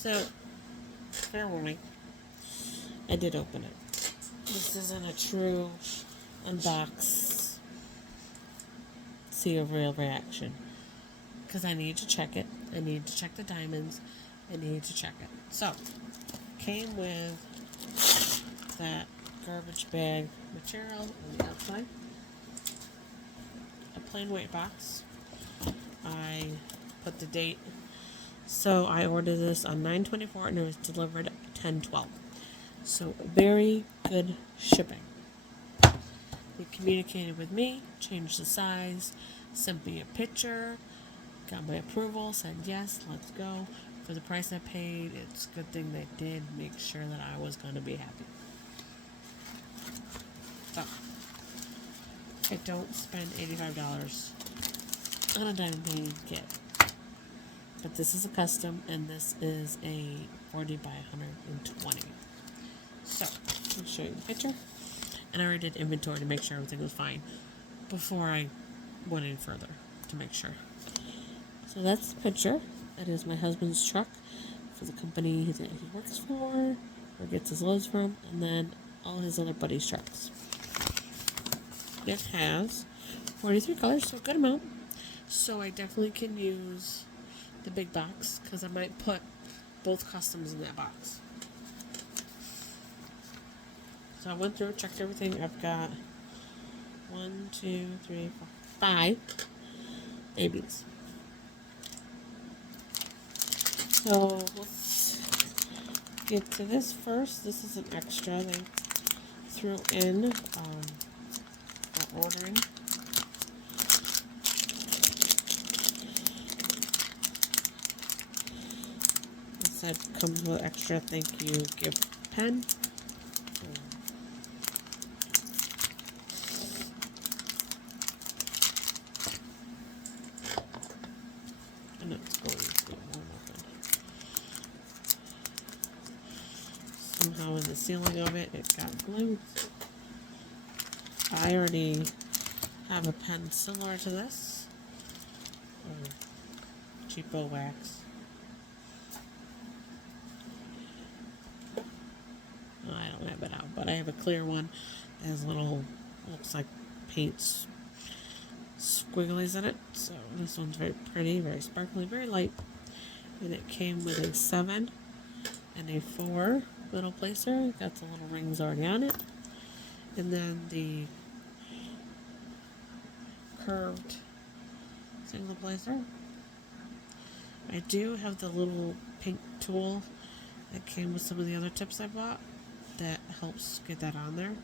So, fair warning, I did open it. This isn't a true unbox, see a real reaction. Because I need to check it. I need to check the diamonds. I need to check it. So, came with that garbage bag material on the outside. A plain weight box. I put the date. So I ordered this on 9/24 and it was delivered 10/12. So very good shipping. They communicated with me, changed the size, sent me a picture, got my approval, said yes, let's go. For the price I paid, it's a good thing they did make sure that I was going to be happy. So, I don't spend $85 on a diamond painting kit. But this is a custom, and this is a 40 by 120. So, I'll show you the picture. And I already did inventory to make sure everything was fine before I went any further to make sure. So that's the picture. That is my husband's truck for the company that he works for, or gets his loads from, and then all his other buddies' trucks. It has 43 colors, so a good amount. So I definitely can use the big box, because I might put both customs in that box. So I went through, checked everything. I've got 1, 2, 3, 4, 5 babies. So let's get to this first. This is an extra they threw in for ordering. It said comes with extra thank you gift pen. And it's going to get warm open. Somehow in the sealing of it, it got glued. I already have a pen similar to this. Cheapo wax. I don't have it out, but I have a clear one that has little, looks like paints squigglies in it. So this one's very pretty, very sparkly, very light. And it came with a 7 and a 4 little placer. Got the little rings already on it. And then the curved single placer. I do have the little pink tool that came with some of the other tips I bought that helps get that on there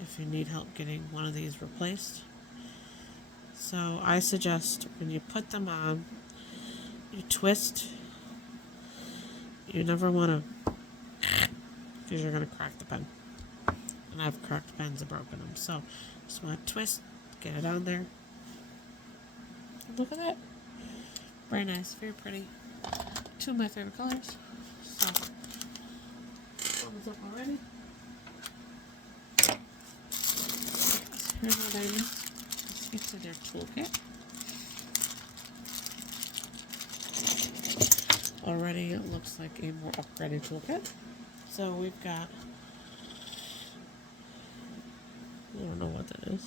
if you need help getting one of these replaced. So I suggest when you put them on, you twist. You never want to, because you're going to crack the pen. And I've cracked pens and broken them. So just want to twist, get it on there. Look at that. Very nice, very pretty. 2 of my favorite colors. So, thumbs up already. Here's my diamonds. Let's get to their toolkit. Already it looks like a more upgraded toolkit. So we've got, I don't know what that is.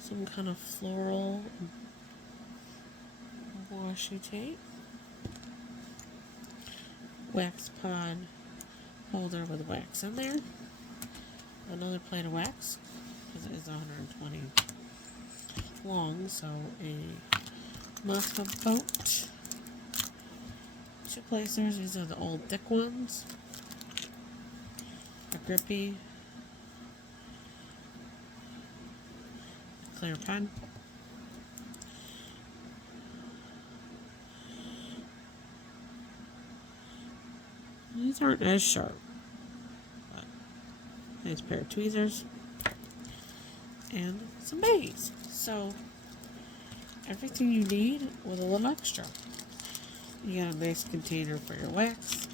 Some kind of floral washi tape. Wax pod holder with wax in there. Another plate of wax, because it is 120 long, so a Mossman boat. 2 placers, these are the old thick ones. A grippy. A clear pen. These aren't as sharp, but nice pair of tweezers and some bags. So everything you need with a little extra. You got a nice container for your wax.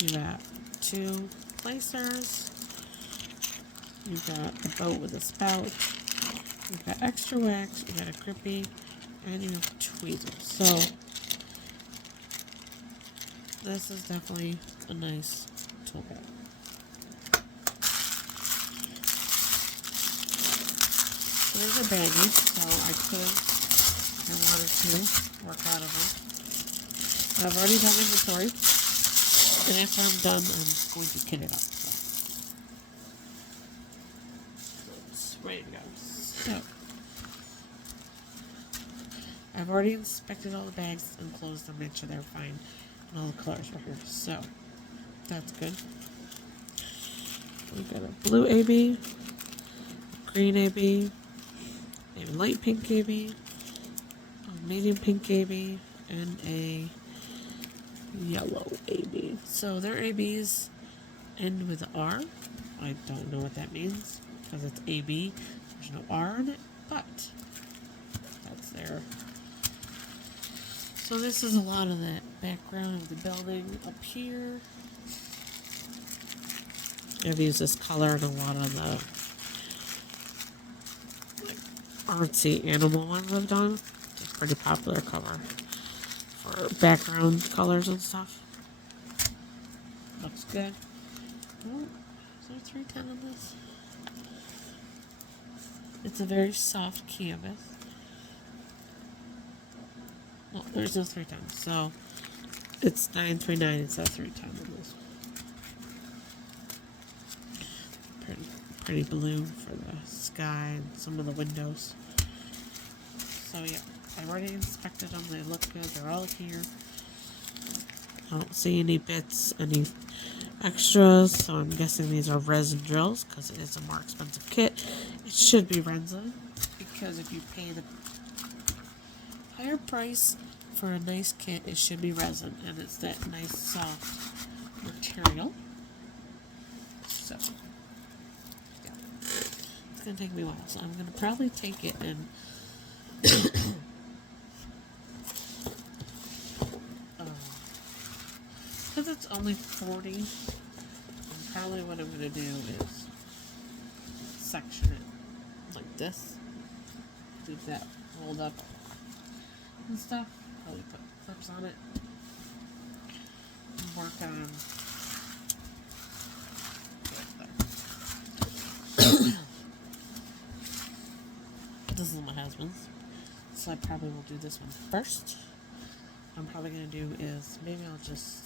You got 2 placers. You got a boat with a spout. You got extra wax. You got a grippy, and you have tweezers. So this is definitely a nice tool bag. There's a baggie, so I could, if I wanted to, work out of it. I've already done inventory, and after I'm done, I'm going to kit it up. So it's ready to go. So I've already inspected all the bags and closed them, made sure they're fine, and all the colors were here. So that's good. We've got a blue AB, green AB, a light pink AB, a medium pink AB, and a yellow AB. So their ABs end with R. I don't know what that means because it's AB. There's no R in it, but that's there. So this is a lot of the background of the building up here. I've used this color in a lot of the artsy animal ones I've done. It's a pretty popular color for background colors and stuff. Looks good. Oh, is there 310 on this? It's a very soft canvas. Well, there's no 310, so it's 939 instead of 310 on this. Pretty blue for the sky and some of the windows. So yeah, I've already inspected them. They look good. They're all here. I don't see any bits, any extras, so I'm guessing these are resin drills because it is a more expensive kit. It should be resin because if you pay the higher price for a nice kit, it should be resin, and it's that nice soft material. So yeah, it's gonna take me a while, so I'm gonna probably take it and because it's only 40, and probably what I'm gonna do is section it like this, leave that rolled up and stuff. Probably put clips on it and work on this is my husband's, so I probably will do this one first. What I'm probably gonna do is maybe I'll just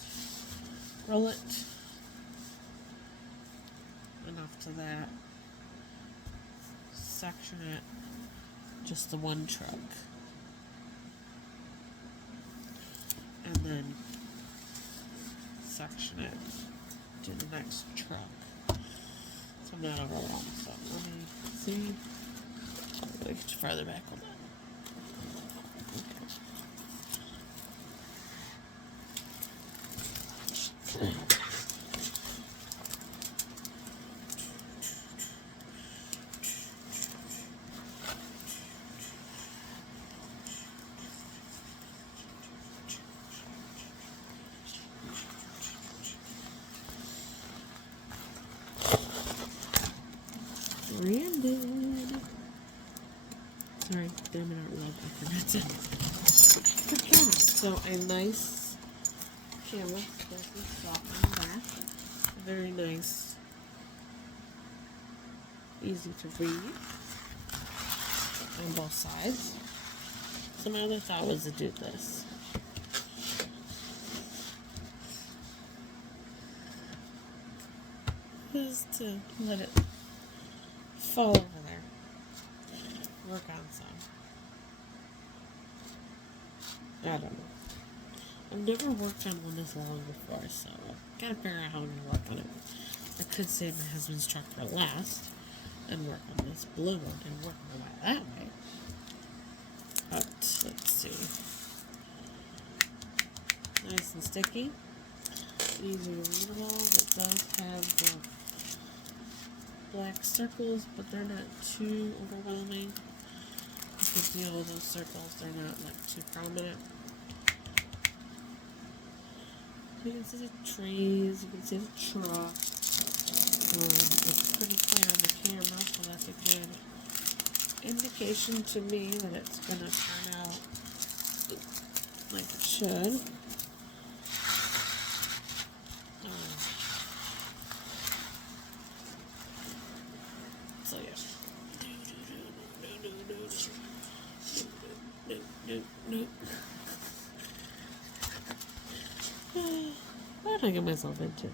roll it enough to that, section it, just the one truck, and then section it to the next truck. So I'm not overwhelmed. So let me see. I'll get you farther back on that. Okay. Brandon. Sorry, damn it, I forgot to. Good camera. So a nice camera, that's soft on the back. Very nice, easy to read on both sides. So my other thought was to do this. Just to let it fall over there. Work on some. I don't know. I've never worked on one this long before, so I've got to figure out how I'm going to work on it. I could save my husband's truck for last and work on this blue one and work my way that way. But let's see. Nice and sticky. Easy readable. It does have the black circles, but they're not too overwhelming. You can deal with those circles. They're not like too prominent. You can see the trees. You can see the truck. It's pretty clear on the camera, so that's a good indication to me that it's going to turn out like it should. Nope. What did I get myself into?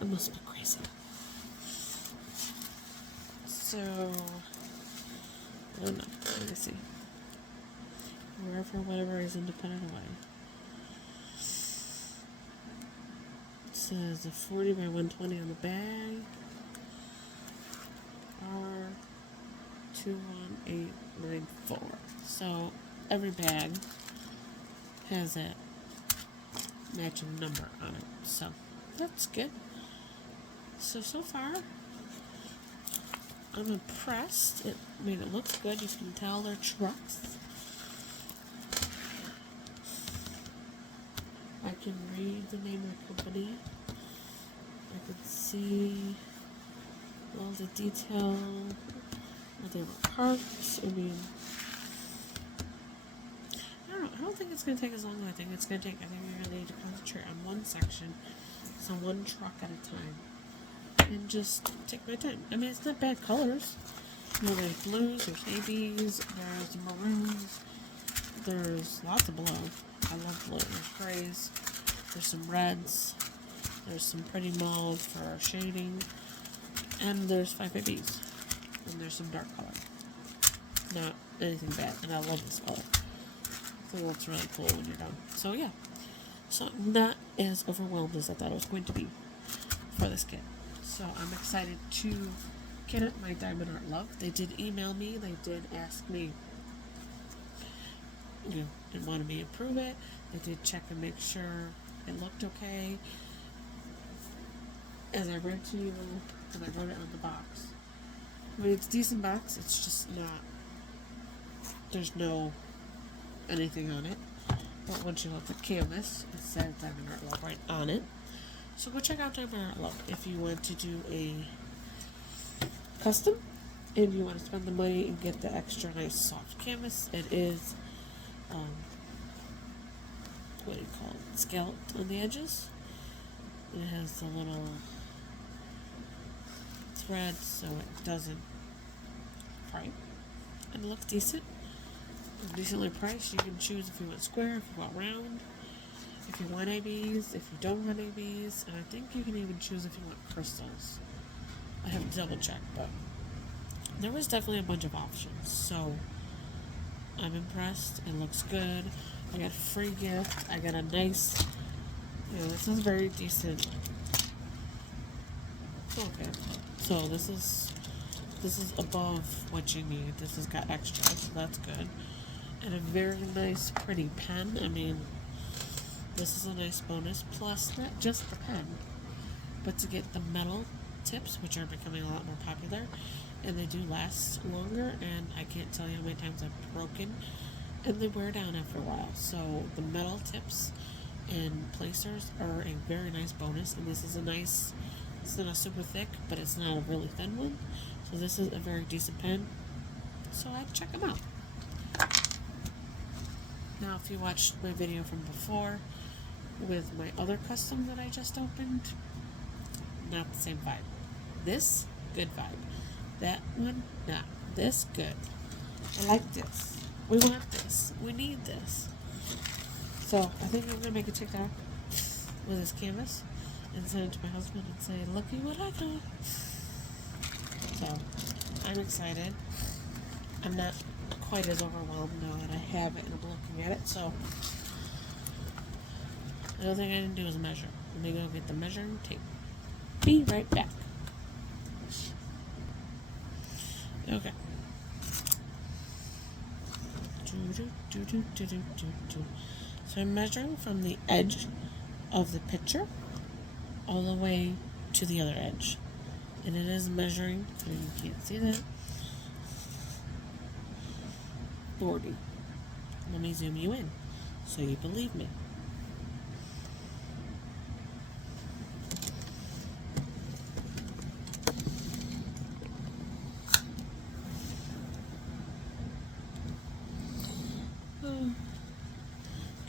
I must be crazy. So, I don't know. Let me see. Where for whatever reason to put it away. It says a 40 by 120 on the bag. R21894. So every bag has a matching number on it. So that's good. So far, I'm impressed. It looks good. You can tell they're trucks. I can read the name of the company. I can see all the detail where they were parked. I mean, I don't think it's going to take as long as I think it's going to take. I think you're going to need to concentrate on one section, so one truck at a time, and just take my time. I mean, it's not bad colors. You know, there's blues, there's navies, there's maroons, there's lots of blue. I love blue. There's grays, there's some reds, there's some pretty mauve for shading, and there's 5 babies, and there's some dark color. Not anything bad, and I love this color. I think that's really cool when you're done. So yeah, so I'm not as overwhelmed as I thought I was going to be for this kit. So I'm excited to get it. My Diamond Art Love. They did email me. They did ask me, and wanted me to approve it. They did check and make sure it looked okay. As I read to you, and I wrote it on the box. I mean, it's a decent box. It's just not. There's no anything on it. But once you look at the canvas, it says Diamond Art Love right on it. So go check out Diamond Art Love if you want to do a custom and you want to spend the money and get the extra nice soft canvas. It is, what do you call it? Scalloped on the edges. It has the little thread so it doesn't fray. And it looks decent. It's decently priced. You can choose if you want square, if you want round, if you want ABs, if you don't want ABs, and I think you can even choose if you want crystals. I have to double check, but there was definitely a bunch of options. So I'm impressed. It looks good. I got a free gift. I got a nice, this is very decent. Okay. So this is above what you need. This has got extra, so that's good. And a very nice, pretty pen. I mean, this is a nice bonus. Plus, not just the pen, but to get the metal tips, which are becoming a lot more popular, and they do last longer. And I can't tell you how many times I've broken, and they wear down after a while. So the metal tips and placers are a very nice bonus. And this is a nice. It's not a super thick, but it's not a really thin one. So this is a very decent pen. So I'd check them out. Now, if you watched my video from before with my other custom that I just opened, not the same vibe. This, good vibe. That one, nah. This, good. I like this. We want this. We need this. So I think I'm going to make a TikTok with this canvas and send it to my husband and say, looky what I got. So I'm excited. I'm not quite as overwhelmed now that I have it and I'm looking at it. So the other thing I didn't do is measure. Let me go get the measuring tape. Be right back. Okay. So I'm measuring from the edge of the picture all the way to the other edge. And it is measuring, so you can't see that, 40. Let me zoom you in so you believe me.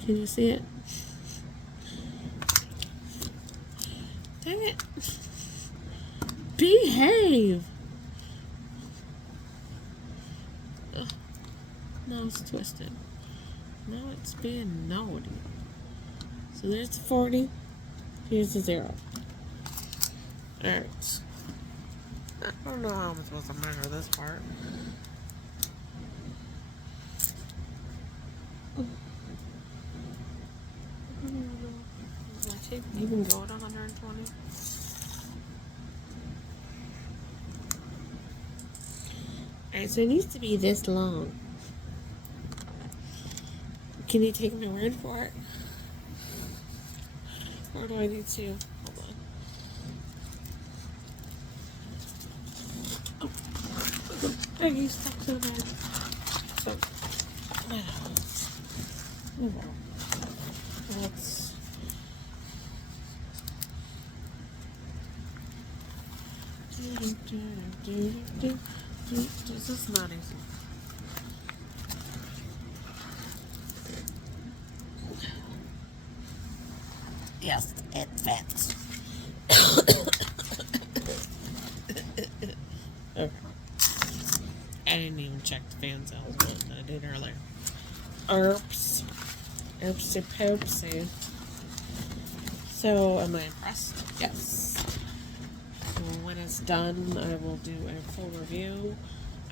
Can you see it? Dang it. Behave. Ugh. No, it's twisted. Now it's being naughty. So there's the 40. Here's the 0. Alright. I don't know how I'm supposed to measure this part. I don't know. Is my tape even going on 120? Alright, so it needs to be this long. Can you take my word for it? Or do I need to? Hold on. Oh, you stuck so bad. So, move on. Let's. This is not easy. Yes, it fits. Okay. I didn't even check the fan cells, but I did earlier. Oops. Oopsie poopsie. So, am I impressed? Yes. So when it's done, I will do a full review.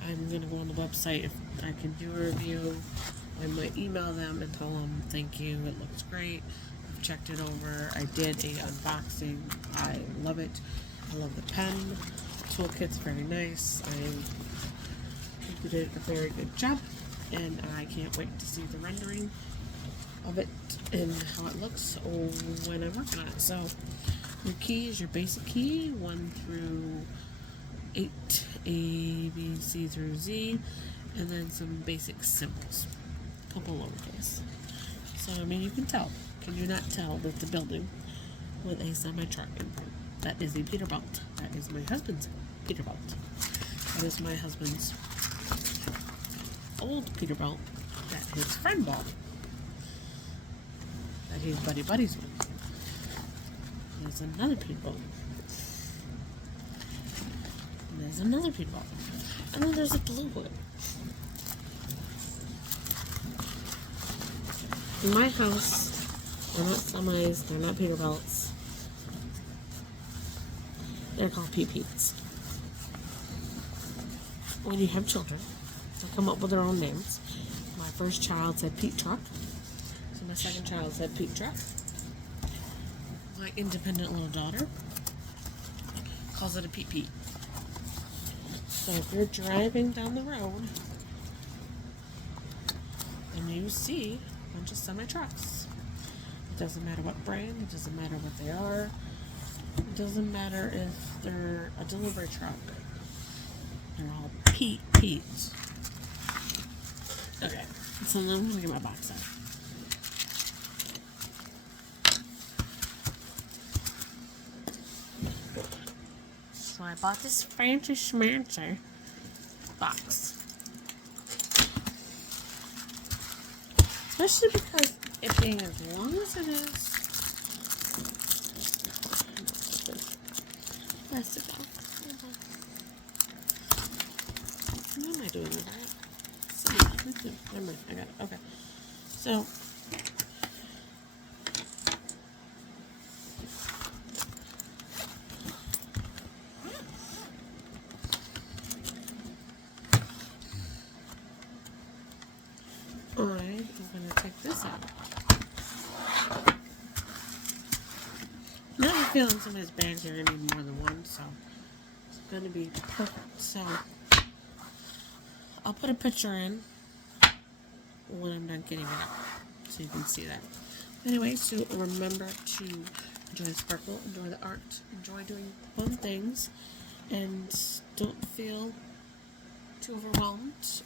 I'm going to go on the website. If I can do a review, I might email them and tell them thank you, it looks great. I've checked it over. I did a unboxing. I love it. I love the pen. The toolkit's very nice. I think you did a very good job, and I can't wait to see the rendering of it and how it looks when I'm working on it. So your key is your basic key, 1 through 8, A, B, C through Z, and then some basic symbols, a couple lowercase. So I mean, you can tell. Can you not tell that the building with a semi-truck in front? That is a Peterbilt. That is my husband's Peterbilt. That is my husband's old Peterbilt that his friend bought. That he's buddies with. There's another Peterbilt. And there's another Peterbilt. And then there's a blue one. In my house, they're not semis, they're not Peterbilts. They're called PPs. When you have children, they'll come up with their own names. My first child said Pete Truck. So my second child said Pete Truck. My independent little daughter calls it a Pete Pete. So if you're driving down the road and you see a bunch of semi-trucks, it doesn't matter what brand, it doesn't matter what they are, it doesn't matter if they're a delivery truck. They're all Pete's. Okay, so now I'm going to get my box out. So I bought this fancy schmancy box. Especially because it being as long as it is. Plastic box. What am I doing with that? Never mind, I got it. Okay. So, I'm going to take this out. Now I have a feeling some of these bags are going to need more than one, so it's going to be perfect. So, I'll put a picture in when I'm done getting it out, so you can see that. Anyway, so remember to enjoy the sparkle, enjoy the art, enjoy doing fun things, and don't feel too overwhelmed.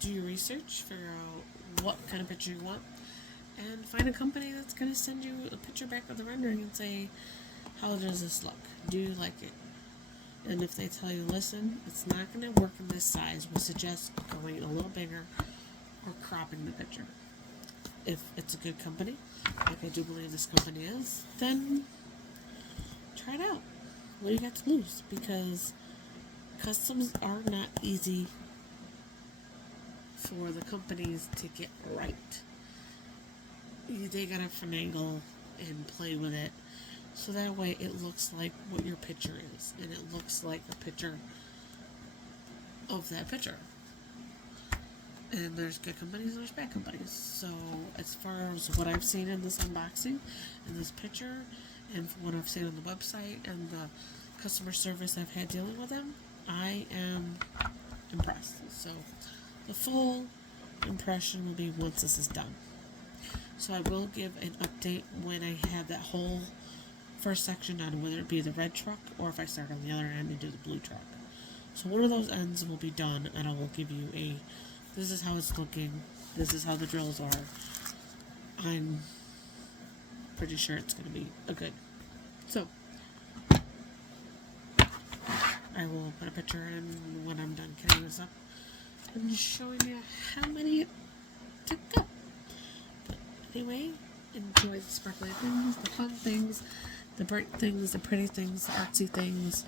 Do your research, figure out what kind of picture you want, and find a company that's going to send you a picture back of the rendering and say, how does this look? Do you like it? And if they tell you, listen, it's not going to work in this size, we suggest going a little bigger or cropping the picture. If it's a good company, like I do believe this company is, then try it out. What do you got to lose? Because customs are not easy for the companies to get right. They gotta finagle and play with it so that way it looks like what your picture is, and it looks like a picture of that picture. And there's good companies and there's bad companies. So as far as what I've seen in this unboxing and this picture, and what I've seen on the website and the customer service I've had dealing with them, I am impressed. So the full impression will be once this is done. So I will give an update when I have that whole first section on whether it be the red truck or if I start on the other end and do the blue truck. So one of those ends will be done, and I will give you a, this is how it's looking, this is how the drills are. I'm pretty sure it's going to be a good. So I will put a picture in when I'm done cutting this up and showing you how many it took up. But anyway, enjoy the sparkly things, the fun things, the bright things, the pretty things, the artsy things,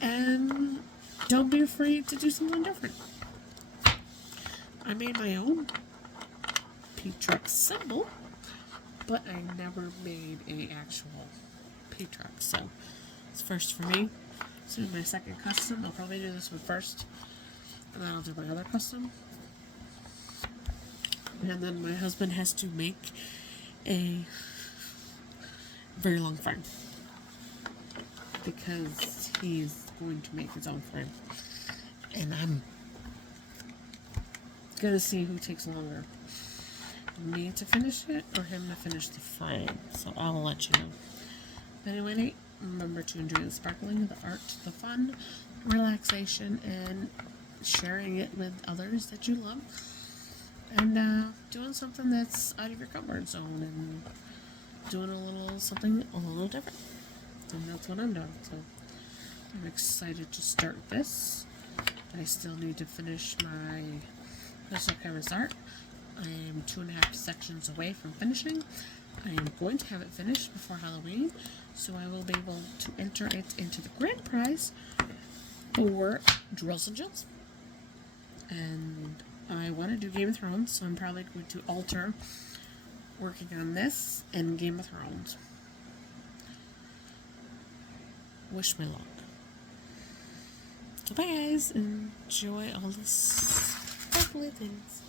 and don't be afraid to do something different. I made my own P-Truck symbol, but I never made a actual P-Truck, so it's first for me. So my second custom, I'll probably do this one first, and then I'll do my other custom. And then my husband has to make a very long frame, because he's going to make his own frame. And I'm gonna see who takes longer, me to finish it or him to finish the frame. So I'll let you know. But anyway, remember to enjoy the sparkling, the art, the fun, relaxation, and sharing it with others that you love, and doing something that's out of your comfort zone and doing something a little different. And that's what I'm doing. So I'm excited to start this. I still need to finish my Crystal Canvas art. I am 2.5 sections away from finishing. I am going to have it finished before Halloween, so I will be able to enter it into the grand prize for Drills and Jills. And I want to do Game of Thrones, so I'm probably going to alter working on this and Game of Thrones. Wish me luck. So bye guys, enjoy all the sparkly things.